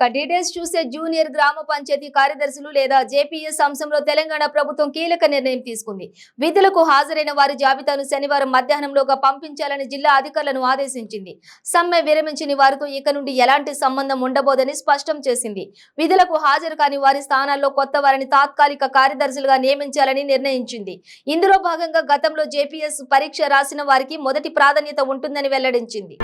Details చూసే junior గ్రామ పంచాయతీ కార్యదర్శులు లేదా జేపీఎస్ అంశంలో తెలంగాణ ప్రభుత్వం కీలక నిర్ణయం తీసుకుంది. విధులకు హాజరైన వారి జాబితాను శనివారం మధ్యాహ్నంలోగా పంపించాలని జిల్లా అధికారులను ఆదేశించింది. సమ్మె విరమించిన వారితో ఇక నుండి ఎలాంటి సంబంధం ఉండబోదని స్పష్టం చేసింది. విధులకు హాజరు కాని వారి స్థానాల్లో కొత్త వారిని తాత్కాలిక కార్యదర్శులుగా నియమించాలని నిర్ణయించింది. ఇందులో భాగంగా గతంలో జేపీఎస్ పరీక్ష రాసిన వారికి మొదటి ప్రాధాన్యత ఉంటుందని వెల్లడించింది.